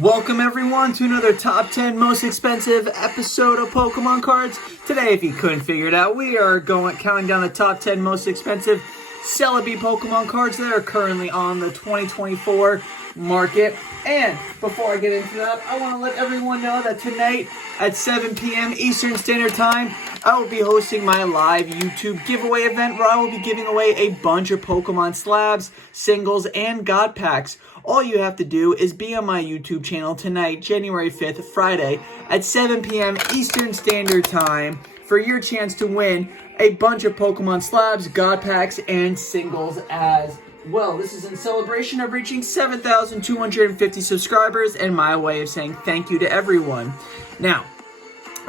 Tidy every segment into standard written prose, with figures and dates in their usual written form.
Welcome everyone to another top 10 most expensive episode of Pokemon cards. Today, if you couldn't figure it out, we are counting down the top 10 most expensive Celebi Pokemon cards that are currently on the 2024 market. And before I get into that, I want to let everyone know that tonight at 7 p.m. Eastern Standard Time, I will be hosting my live YouTube giveaway event where I will be giving away a bunch of Pokemon slabs, singles, and God packs. All you have to do is be on my YouTube channel tonight, January 5th, Friday, at 7 p.m. Eastern Standard Time for your chance to win a bunch of Pokemon slabs, God packs, and singles as well. This is in celebration of reaching 7,250 subscribers and my way of saying thank you to everyone. Now,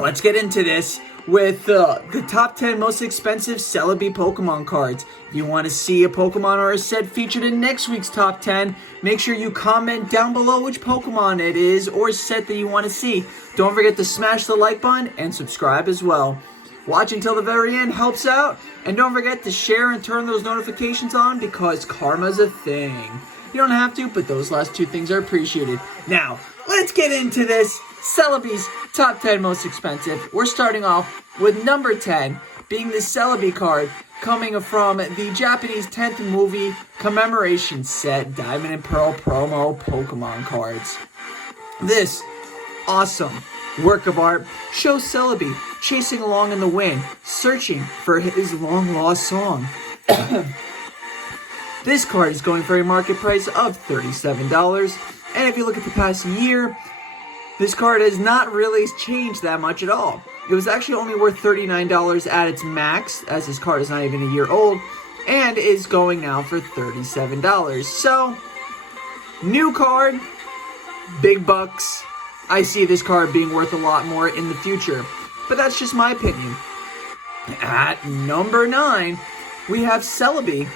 let's get into this with the top 10 most expensive Celebi Pokemon cards. If you want to see a Pokemon or a set featured in next week's top 10, make sure you comment down below which Pokemon it is or set that you want to see. Don't forget to smash the like button and subscribe as well. Watch until the very end helps out, and don't forget to share and turn those notifications on because karma's a thing. You don't have to, but those last two things are appreciated. Now, let's get into this. Celebi's top 10 most expensive. We're starting off with number 10 being the Celebi card coming from the Japanese 10th movie commemoration set Diamond and Pearl promo Pokemon cards. This awesome work of art shows Celebi chasing along in the wind, searching for his long-lost song. This card is going for a market price of $37, and if you look at the past year, this card has not really changed that much at all. It was actually only worth $39 at its max, as this card is not even a year old, and is going now for $37. So, new card, big bucks. I see this card being worth a lot more in the future, but that's just my opinion. At number 9, we have Celebi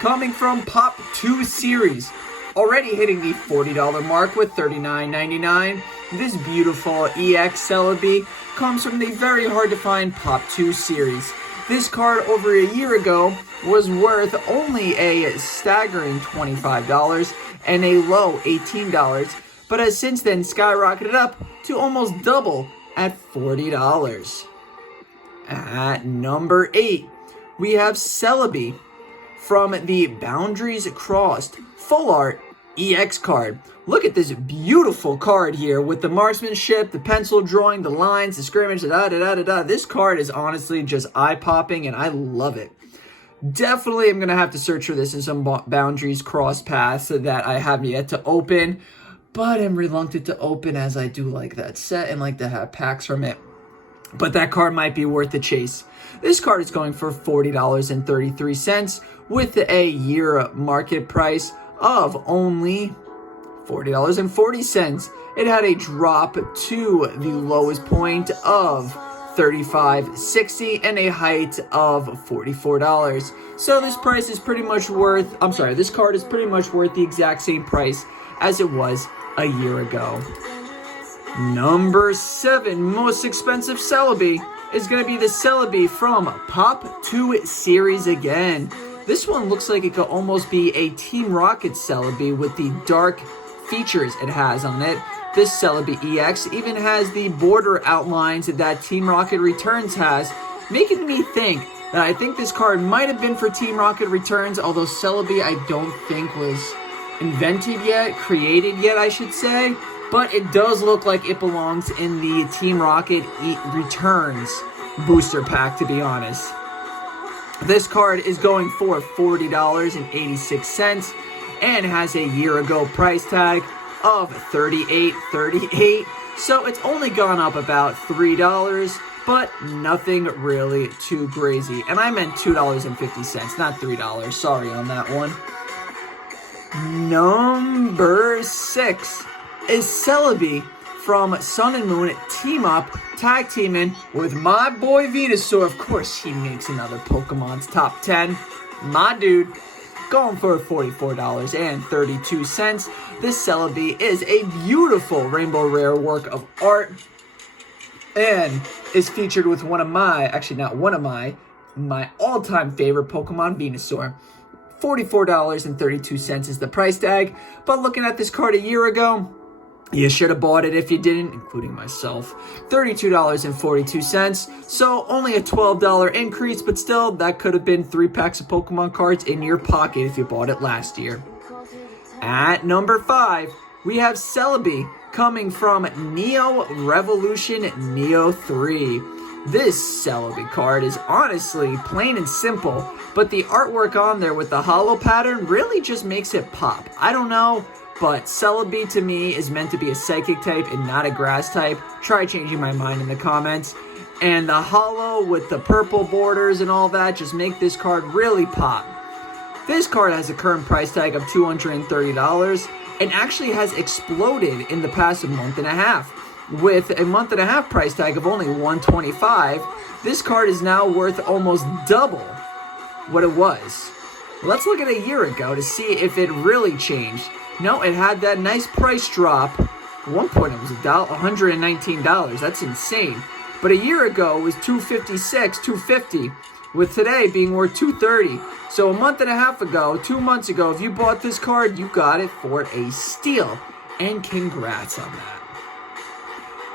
coming from Pop 2 series, already hitting the $40 mark with $39.99. This beautiful EX Celebi comes from the very hard to find Pop 2 series. This card over a year ago was worth only a staggering $25 and a low $18, but has since then skyrocketed up to almost double at $40. At number 8, we have Celebi from the Boundaries Crossed Full Art EX card. Look at this beautiful card here with the marksmanship, the pencil drawing, the lines, the scrimmage, This card is honestly just eye-popping and I love it. Definitely I'm going to have to search for this in some Boundaries Crossed paths that I have yet to open, but I'm reluctant to open as I do like that set and like to have packs from it. But that card might be worth the chase. This card is going for $40.33 with a year market price of only $40.40. It had a drop to the lowest point of $35.60 and a height of $44. So this price is pretty much worth, this card is pretty much worth the exact same price as it was a year ago. Number 7 most expensive Celebi is going to be the Celebi from Pop 2 series again. This one looks like it could almost be a Team Rocket Celebi with the dark features it has on it. This Celebi EX even has the border outlines that Team Rocket Returns has, making me think that I think this card might have been for Team Rocket Returns, although Celebi I don't think was created yet I should say, but it does look like it belongs in the Team Rocket Returns booster pack, to be honest. This card is going for $40.86 and has a year ago price tag of $38.38. So it's only gone up about $3, but nothing really too crazy. And I meant $2.50, not $3. Sorry on that one. Number 6 is Celebi from Sun and Moon Team Up, tag teaming with my boy Venusaur. Of course, he makes another Pokemon's top 10. My dude, going for $44.32. This Celebi is a beautiful Rainbow Rare work of art and is featured with my all-time favorite Pokemon, Venusaur. $44.32 is the price tag. But looking at this card a year ago, you should have bought it if you didn't, including myself. $32.42. So only a $12 increase, but still, that could have been 3 packs of Pokemon cards in your pocket if you bought it last year. At number 5, we have Celebi coming from Neo Revolution Neo 3. This Celebi card is honestly plain and simple, but the artwork on there with the hollow pattern really just makes it pop. I don't know, but Celebi to me is meant to be a psychic type and not a grass type. Try changing my mind in the comments. And the hollow with the purple borders and all that just make this card really pop. This card has a current price tag of $230 and actually has exploded in the past month and a half. With a month and a half price tag of only $125, this card is now worth almost double what it was. Let's look at a year ago to see if it really changed. No, it had that nice price drop. At one point it was $119. That's insane. But a year ago it was $256, $250, with today being worth $230. So a month and a half ago, 2 months ago, if you bought this card, you got it for a steal. And congrats on that.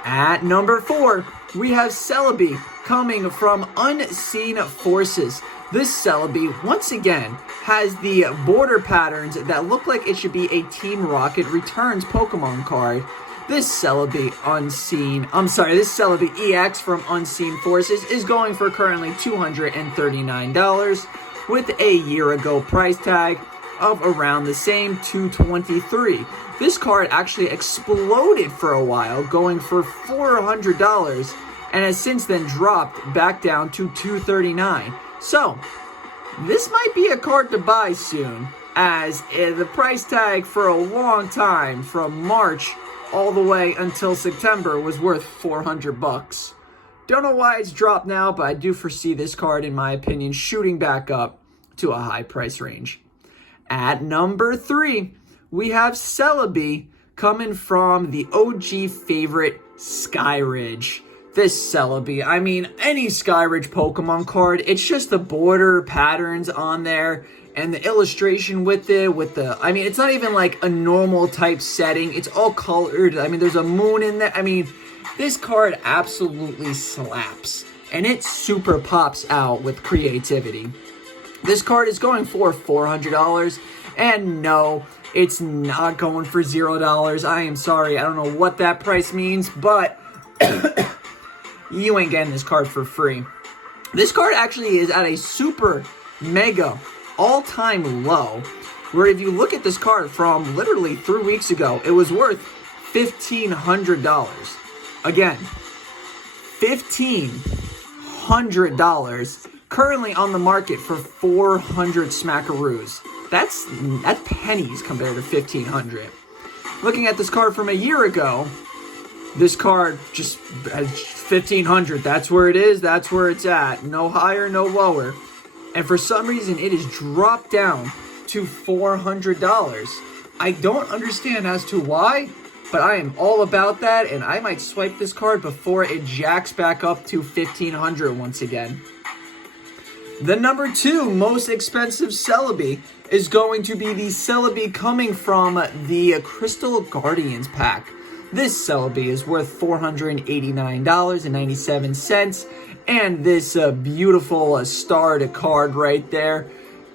At number 4, we have Celebi coming from Unseen Forces. This Celebi, once again, has the border patterns that look like it should be a Team Rocket Returns Pokemon card. This Celebi EX from Unseen Forces is going for currently $239 with a year ago price tag of around the same, $223. This card actually exploded for a while, going for $400, and has since then dropped back down to $239. So, this might be a card to buy soon, as the price tag for a long time, from March all the way until September, was worth $400. Don't know why it's dropped now, but I do foresee this card, in my opinion, shooting back up to a high price range. At number 3, we have Celebi coming from the OG favorite Skyridge. This Celebi, I mean, any Skyridge Pokemon card, it's just the border patterns on there and the illustration with it, I mean, it's not even like a normal type setting. It's all colored. I mean, there's a moon in there. I mean, this card absolutely slaps, and it super pops out with creativity. This card is going for $400, and no, it's not going for $0. I am sorry, I don't know what that price means, but you ain't getting this card for free. This card actually is at a super mega all-time low, where if you look at this card from literally 3 weeks ago, it was worth $1,500. Again, $1,500. Currently on the market for 400 smackaroos. That's pennies compared to $1,500. Looking at this card from a year ago, this card just has $1,500. That's where it is. That's where it's at. No higher, no lower. And for some reason, it is dropped down to $400. I don't understand as to why, but I am all about that, and I might swipe this card before it jacks back up to $1,500 once again. The number 2 most expensive Celebi is going to be the Celebi coming from the Crystal Guardians pack. This Celebi is worth $489.97, and this beautiful starred card right there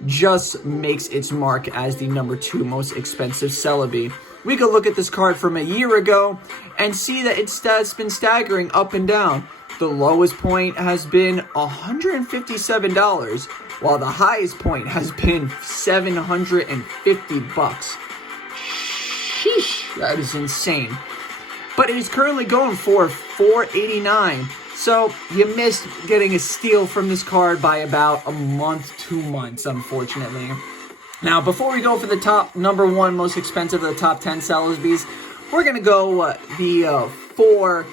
just makes its mark as the number 2 most expensive Celebi. We could look at this card from a year ago and see that it's been staggering up and down. The lowest point has been $157, while the highest point has been $750. Sheesh, that is insane. But it is currently going for $489. So you missed getting a steal from this card by about a month, 2 months, unfortunately. Now, before we go for the top number 1 most expensive of the top 10 Celebis, we're going to go the 4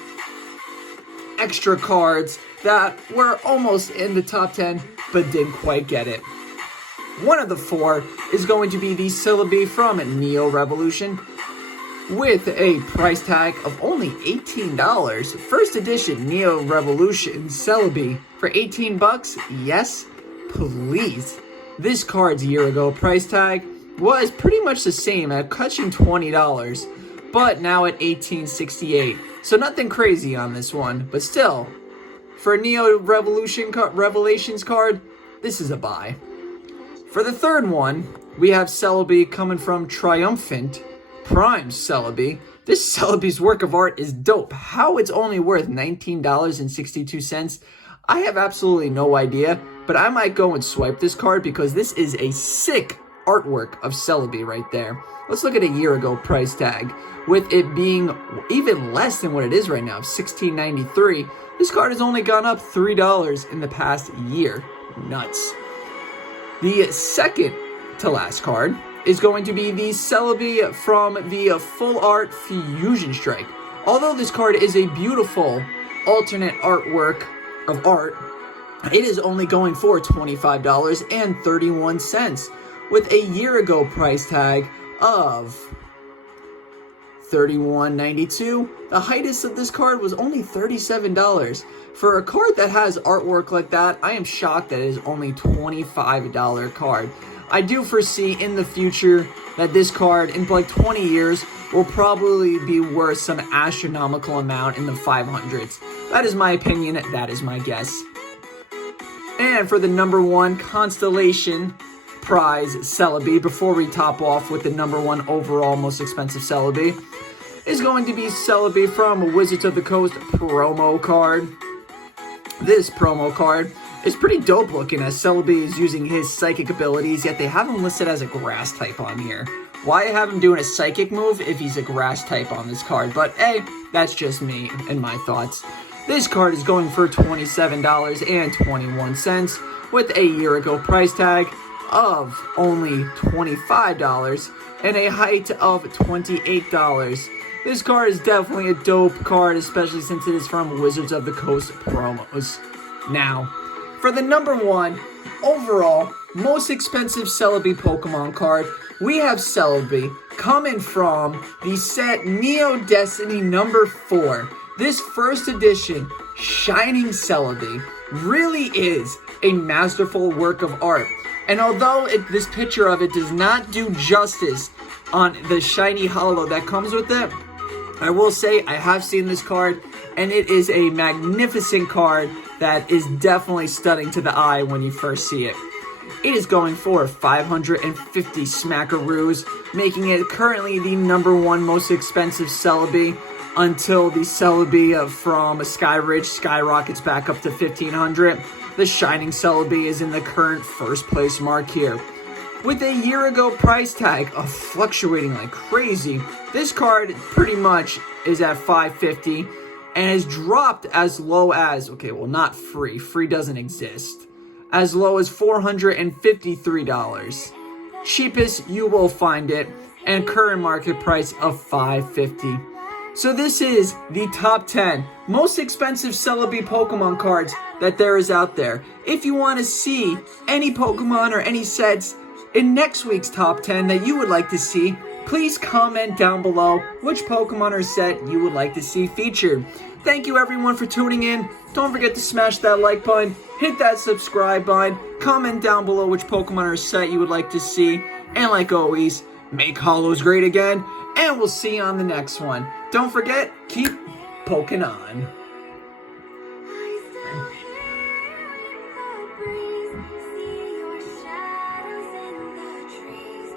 extra cards that were almost in the top 10 but didn't quite get it. One of the 4 is going to be the Celebi from Neo Revolution with a price tag of only $18. First edition Neo Revolution Celebi for $18. Yes, please. this card's year ago price tag was pretty much the same at touching $20, but now at $18.68. So nothing crazy on this one, but still, for a Neo Revelations card, this is a buy. For the third one, we have Celebi coming from Triumphant Prime Celebi. This Celebi's work of art is dope. How it's only worth $19.62, I have absolutely no idea, but I might go and swipe this card because this is a sick artwork of Celebi right there. Let's look at a year ago price tag. With it being even less than what it is right now, $16.93, this card has only gone up $3 in the past year. Nuts. The second to last card is going to be the Celebi from the Full Art Fusion Strike. Although this card is a beautiful alternate artwork of art, it is only going for $25.31 with a year ago price tag of $31.92. The highest of this card was only $37. For a card that has artwork like that, I am shocked that it is only $25 card. I do foresee in the future that this card, in like 20 years, will probably be worth some astronomical amount in the 500s. That is my opinion. That is my guess. And for the number one Constellation prize Celebi, before we top off with the number one overall most expensive Celebi, is going to be Celebi from Wizards of the Coast promo card. This promo card is pretty dope looking as Celebi is using his psychic abilities, yet they have him listed as a grass type on here. Why have him doing a psychic move if he's a grass type on this card? But hey, that's just me and my thoughts. This card is going for $27.21 with a year ago price tag of only $25 and a height of $28. This card is definitely a dope card, especially since it is from Wizards of the Coast promos. Now, for the number one overall most expensive Celebi Pokemon card, we have Celebi coming from the set Neo Destiny number 4. This first edition Shining Celebi really is a masterful work of art. And although this picture of it does not do justice on the shiny holo that comes with it, I will say I have seen this card, and it is a magnificent card that is definitely stunning to the eye when you first see it. It is going for 550 smackaroos, making it currently the number one most expensive Celebi until the Celebi from Skyridge skyrockets back up to 1500. The Shining Celebi is in the current first place mark here. With a year ago price tag of fluctuating like crazy, this card pretty much is at $550 and has dropped as low as, okay, well not free doesn't exist, as low as $453. Cheapest you will find it, and current market price of $550. So this is the top 10 most expensive Celebi Pokemon cards that there is out there. If you want to see any Pokemon or any sets in next week's top 10 that you would like to see, please comment down below which Pokemon or set you would like to see featured. Thank you everyone for tuning in. Don't forget to smash that like button, hit that subscribe button, comment down below which Pokemon or set you would like to see, and like always, make holos great again, and we'll see you on the next one. Don't forget, keep poking on.